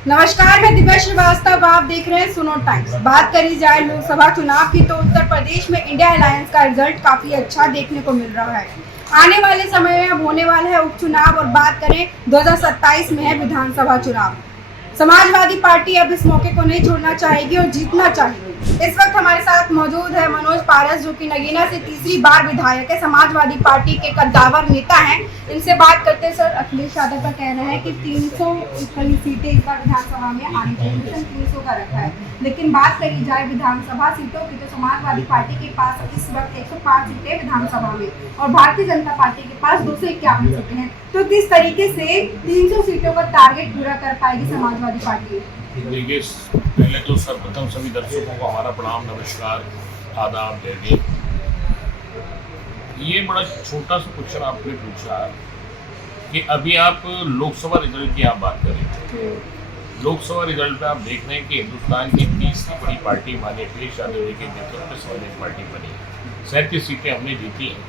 नमस्कार, मैं दिव्या श्रीवास्तव। आप देख रहे हैं सुनो टाइम्स। बात करी जाए लोकसभा चुनाव की तो उत्तर प्रदेश में इंडिया अलायंस का रिजल्ट काफी अच्छा देखने को मिल रहा है। आने वाले समय में अब होने वाला है उपचुनाव और बात करें 2027 में है विधानसभा चुनाव। समाजवादी पार्टी अब इस मौके को नहीं छोड़ना चाहेगी और जीतना चाहेगी। इस वक्त हमारे साथ मौजूद है मनोज पारस, जो कि नगीना से तीसरी बार विधायक है, समाजवादी पार्टी के कद्दावर नेता हैं। इनसे बात करते हैं। सर, अखिलेश यादव का कहना है कि 300 सीटें इस बार विधानसभा में आनी चाहिए, 300 का रखा है। लेकिन बात करी जाए विधानसभा सीटों की तो समाजवादी पार्टी के पास इस वक्त 105 सीटें विधानसभा में और भारतीय जनता पार्टी के पास 251 सीटें हैं। तो किस तरीके से 300 सीटों का टारगेट पूरा कर पाएगी समाजवादी पार्टी? देखिए, पहले तो सर्वप्रथम सभी दर्शकों को हमारा प्रणाम, नमस्कार, आदाब देंगे। ये बड़ा छोटा सा क्वेश्चन आपने पूछा कि अभी आप लोकसभा रिजल्ट की आप बात करें। लोकसभा रिजल्ट पे आप देख रहे हैं कि हिंदुस्तान की तीसरी बड़ी पार्टी माननीय अखिलेश यादव जी के नेतृत्व में समाजवादी पार्टी बनी। 37 सीटें हमने जीती हैं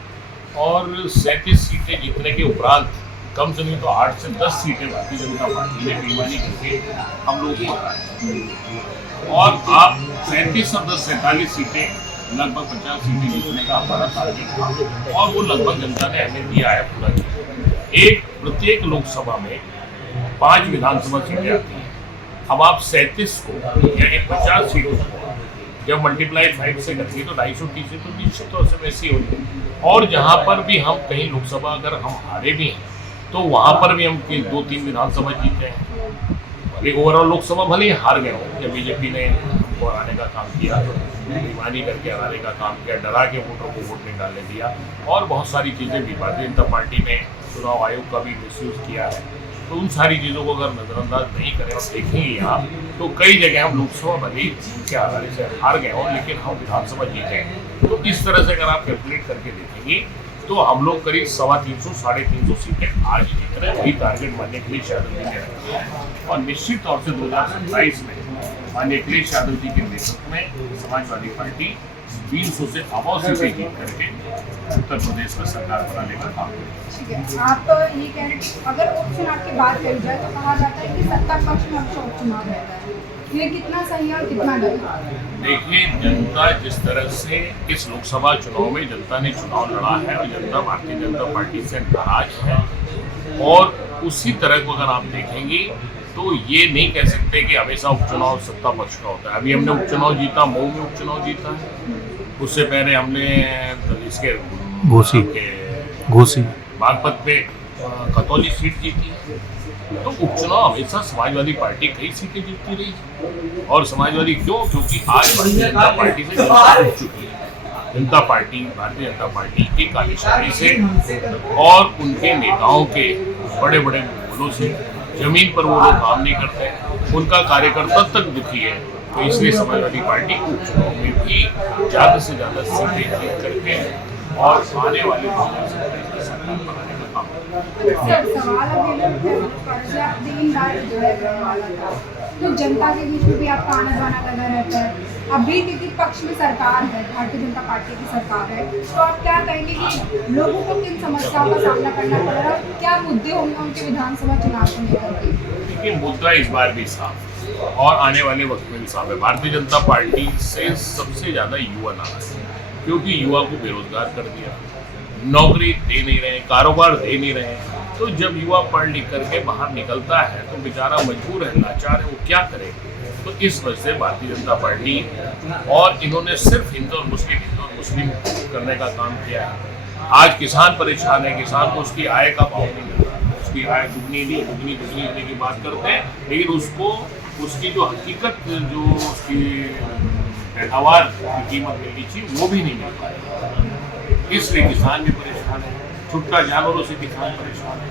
और 37 सीटें जीतने के उपरांत कम से नहीं तो 8 से 10 सीटें भारतीय जनता पार्टी ने बेईमानी करके हम लोग को हराई और आप 37 और 10 47 सीटें लगभग 50 सीटें जीतने का हमारा टारगेट था और वो लगभग जनता ने हमें दिया है, पूरा किया। एक प्रत्येक लोकसभा में 5 विधानसभा सीटें आती हैं। अब आप 37 को यानी 50 सीटों को जब मल्टीप्लाई 5 से करेंगे तो 250 तो निश्चित तौर से वैसी होगी। और जहाँ पर भी हम कहीं लोकसभा अगर हम हारे भी हैं तो वहाँ पर भी हम 2-3 विधानसभा जीते हैं। ओवरऑल लोकसभा भले ही हार गए हो, जब बीजेपी ने हमको हराने का काम किया, बेईमानी करके हराने का काम किया, डरा के वोटरों को वोट नहीं डालने दिया और बहुत सारी चीज़ें भी भारतीय जनता पार्टी ने चुनाव आयोग का भी मिसयूज़ किया है। तो उन सारी चीज़ों को अगर नज़रअंदाज नहीं करें और देखेंगे यहाँ तो कई जगह हम लोकसभा भले के हराने से हार गए हों लेकिन हम विधानसभा जीते हैं। तो इस तरह से अगर आप कैलकुलेट करके देखेंगे तो हम लोग करीब 350 साढ़े 300 सीटें आज जीत रहे हैं। वही टारगेट माननीय अखिलेश यादव जी ने रखा है और निश्चित तौर से 2027 में माननीय अखिलेश यादव जी के नेतृत्व में समाजवादी पार्टी 300 से अबव सीटें जीत करके उत्तर प्रदेश में सरकार बनाने का काम करेगी। आप तो ये कह रहे हैं अगर उपचुनाव की बात करी जाए तो कहा जाता है कि सत्ता पक्ष में अक्सर उपचुनाव रहता है, ये कितना सही है और कितना गलत? देखिए, जनता जिस तरह से इस लोकसभा चुनाव में जनता ने चुनाव लड़ा है और जनता भारतीय जनता पार्टी से नाराज है और उसी तरह को अगर आप देखेंगे तो ये नहीं कह सकते कि हमेशा उपचुनाव सत्ता पक्ष का होता है। अभी हमने उपचुनाव जीता, मऊ में उपचुनाव जीता है, उससे पहले हमने इसके घोसी बागपत पे खतौली सीट जीती। तो उपचुनाव हमेशा समाजवादी पार्टी कई सीटें जीतती रही और समाजवादी क्योंकि आज भारतीय जनता पार्टी से जनता उठ चुकी है। जनता पार्टी भारतीय जनता पार्टी की कार्यशैली से और उनके नेताओं के बड़े बड़े बोलों से जमीन पर वो लोग काम नहीं करते, उनका कार्यकर्ता तक दुखी है। तो इसलिए समाजवादी पार्टी उपचुनाव में भी ज़्यादा से ज़्यादा सीटें जीत करके और आने वाले सरकार बनाने का काम तो जनता के बीच में भी आपका आना जाना लगा रहता है। अभी किसी पक्ष में सरकार है, भारतीय जनता पार्टी की सरकार है, तो आप क्या कहेंगे कि लोगों को किन समस्याओं का सामना करना पड़ रहा है, क्या मुद्दे होंगे उनके विधानसभा चुनाव को लेकर के? देखिए, मुद्दा इस बार भी साफ और आने वाले वक्त में भी साफ है। भारतीय जनता पार्टी से सबसे ज़्यादा युवा नाराज है क्योंकि युवा को बेरोजगार कर दिया, नौकरी दे नहीं रहे, कारोबार दे नहीं रहे। तो जब युवा पढ़ लिख करके बाहर निकलता है तो बेचारा मजबूर है, लाचार है, वो क्या करे। तो इस वजह से भारतीय जनता पार्टी और इन्होंने सिर्फ हिंदू और मुस्लिम करने का काम किया है। आज किसान परेशान है, किसान को उसकी आय का भाव नहीं मिल रहा, उसकी आय दुगनी होने की बात करते हैं लेकिन उसको उसकी जो हकीकत जो उसकी पैदावार की कीमत मिलनी चाहिए वो भी नहीं मिल पाई। इसलिए किसान भी परेशान है, छुट्टा जानवरों से किसान परेशान है।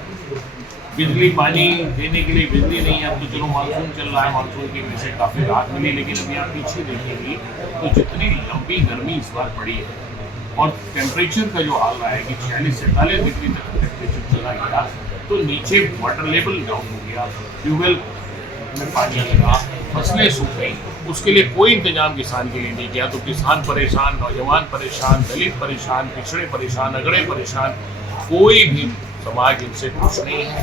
बिजली पानी देने के लिए बिजली नहीं है। अब तो चलो मानसून चल रहा है, मानसून की वजह से काफ़ी राहत मिली, लेकिन अभी आप पीछे देखेंगे तो जितनी लंबी गर्मी इस बार पड़ी है और टेम्परेचर का जो हाल रहा है कि 46 से 47 डिग्री तक टेम्परेचर चला गया तो नीचे वाटर लेवल डाउन हो गया, ट्यूबवेल में पानी लगा, फसलें सूख गई। उसके लिए कोई इंतजाम किसान के लिए नहीं किया तो किसान परेशान, नौजवान परेशान, दलित परेशान, पिछड़े परेशान, अगड़े परेशान, कोई भी समाज इनसे खुश नहीं है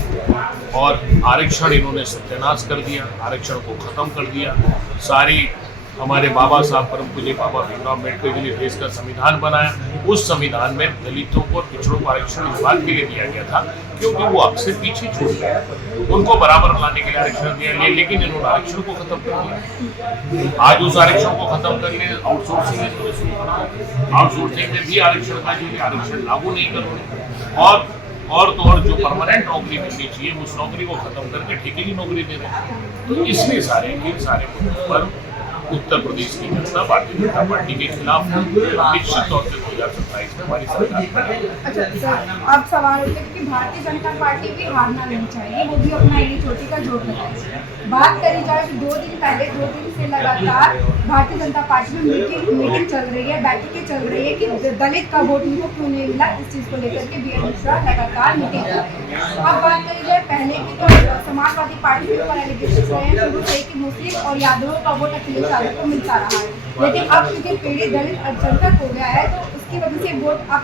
और आरक्षण इन्होंने सत्यानाश कर दिया, आरक्षण को खत्म कर दिया। सारी हमारे बाबा साहब परम पूज्य बाबा भीमराव अम्बेडकर जी ने देश का संविधान बनाया, उस संविधान में दलितों को और पिछड़ों को आरक्षण इस बात के लिए दिया गया था क्योंकि वो अक्सर पीछे छूट गए, उनको बराबर लाने के लिए आरक्षण दिया गया, लेकिन इन्होंने आरक्षण को खत्म कर दिया। आज उस आरक्षण को खत्म करने आउटसोर्सिंग में भी आरक्षण का जो आरक्षण लागू नहीं कर रहे और तो और जो परमानेंट नौकरी मिलनी चाहिए उस नौकरी को खत्म करके ठेके की नौकरी दे रहे हैं। तो इसलिए इन सारे मुद्दों पर उत्तर प्रदेश की जनता भारतीय जनता पार्टी के खिलाफ निश्चित तौर से 2027 में हमारी सरकार। अच्छा सर, अब सवाल उठे कि भारतीय जनता पार्टी भी हारना नहीं चाहिए, वो भी अपना एडी चोटी का जोर लगाए। बात करी जाए तो 2 दिन से लगातार भारतीय जनता पार्टी में मीटिंग चल रही है, बैठकें चल रही है कि दलित का वोट इनको क्यों नहीं मिला, इस चीज़ को लेकर के बी.एल. मिश्रा लगातार मीटिंग कर रहे हैं। अब बात करी जाए पहले की तो समाजवादी पार्टी के ऊपर एलिगेशन रहे हैं शुरू से कि मुस्लिम और यादवों का वोट अखिलेश यादव को मिलता रहा है, लेकिन अब क्योंकि पीड़ित दलित अल्पसंख्यक हो गया है तो उसकी वजह से वोट अब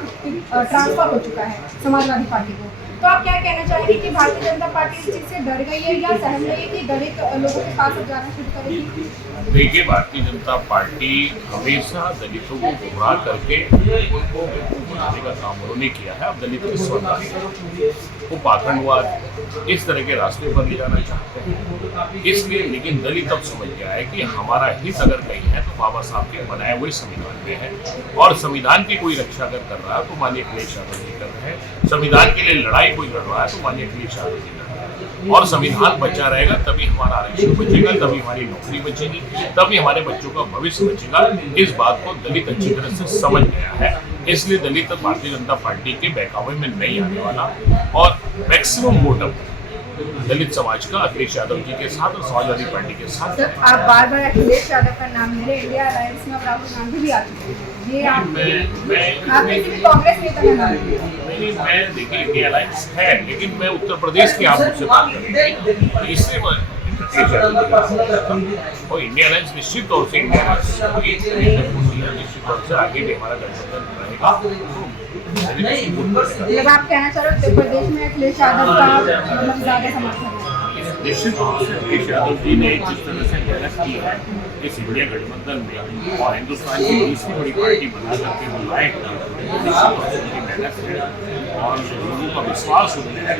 ट्रांसफर हो चुका है समाजवादी पार्टी को। तो आप क्या कहना चाहेंगे कि भारतीय जनता पार्टी इस चीज़ से डर गई है या सहम गई है कि दलित लोगों के पास अब जाना शुरू करेगी? देखिए, भारतीय जनता पार्टी हमेशा दलितों को गुमराह करके उनको बनाने का काम उन्होंने किया है। अब दलित किस वो पाखंडवाद इस तरह के रास्ते पर ले जाना चाहते हैं, इसलिए लेकिन दलित अब समझ गया है कि हमारा हित अगर कहीं है तो बाबा साहब के बनाए हुए संविधान में है और संविधान की कोई रक्षा अगर कर रहा है तो माननीय अखिलेश यादव जी कर रहे हैं। संविधान के लिए लड़ाई कोई लड़ रहा है तो माननीय अखिलेश यादव जी कर रहे हैं और संविधान बचा रहेगा तभी हमारा आरक्षण बचेगा, तभी हमारी नौकरी बचेगी, तभी हमारे बच्चों का भविष्य बचेगा। इस बात को दलित अच्छी तरह से समझ गया है, इसलिए दलित भारतीय जनता पार्टी के बहकावे में नहीं आने वाला और मैक्सिमम वोट दलित समाज का अखिलेश यादव जी के साथ और समाजवादी पार्टी के साथ। सर, आप बार अखिलेश यादव का नाम ले रहे हैं, इंडिया अलायंस में अब राहुल गांधी भी आ चुके हैं, ये आप कांग्रेस नेता का नाम मैं देखिए इंडिया अलायंस है, लेकिन मैं उत्तर प्रदेश के आप मुझसे बात करेंगे इससे और इंडिया अलायंस निश्चित तौर से निश्चित तौर से आगे भी हमारा गठबंधन रहेगा। जब आप कहना चाह रहे हो उत्तर प्रदेश में अखिलेश यादव का मतलब ज्यादा समर्थन है, निश्चित तौर से अखिलेश यादव जी ने जिस तरह से मेहनत की है इस इंडिया गठबंधन में और हिंदुस्तान की दूसरी बड़ी पार्टी बना करके वो लाए, निश्चित तौर से उनकी मेहनत है और लोगों का विश्वास उनमें है,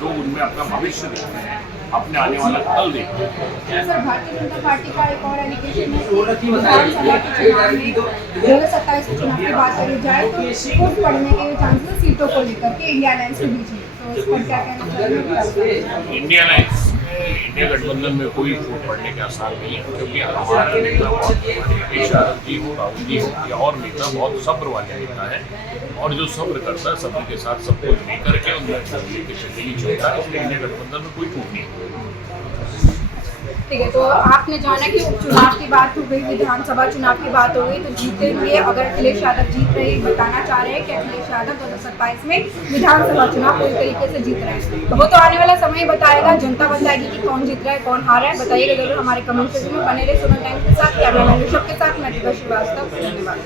लोग उनमें अपना भविष्य देखते हैं, अपने आने वाला कल देखते हैं। सर, भारतीय जनता पार्टी का एक और एलिगेशन है कि विधानसभा के चुनाव में 2027 के चुनाव की बात करी जाए तो फूट पड़ने के चांसेस सीटों को लेकर के इंडिया अलायंस के बीच में, तो इस पर क्या कहना चाहिए? इंडिया अलायंस इंडिया गठबंधन में कोई फूट पड़ने के आसार नहीं है क्योंकि हमारा नेता अखिलेश यादव जी हो, राहुल जी हो या और नेता बहुत सब्र वाले नेता है और जो सब्र करता है सब्र के साथ सब कुछ लेकर के उनके चलने की क्षमता है, इसलिए इंडिया गठबंधन में कोई टूट नहीं। ठीक है, तो आपने जाना कि उपचुनाव की बात हो गई, विधानसभा चुनाव की बात हो गई, तो जीते हुए अगर अखिलेश यादव जीत रहे बताना चाह रहे हैं कि अखिलेश यादव 2027 में विधानसभा चुनाव पूरी तरीके से जीत रहे हैं, तो वो तो आने वाला समय बताएगा, जनता बताएगी कि कौन जीत रहा है कौन हारा है। बताइएगा जरूर हमारे कमेंट सेक्शन में, बने रहे सुनो टाइम्स के साथ। कैमरामैन ऋषभ के साथ मैं श्रीवास्तव, धन्यवाद।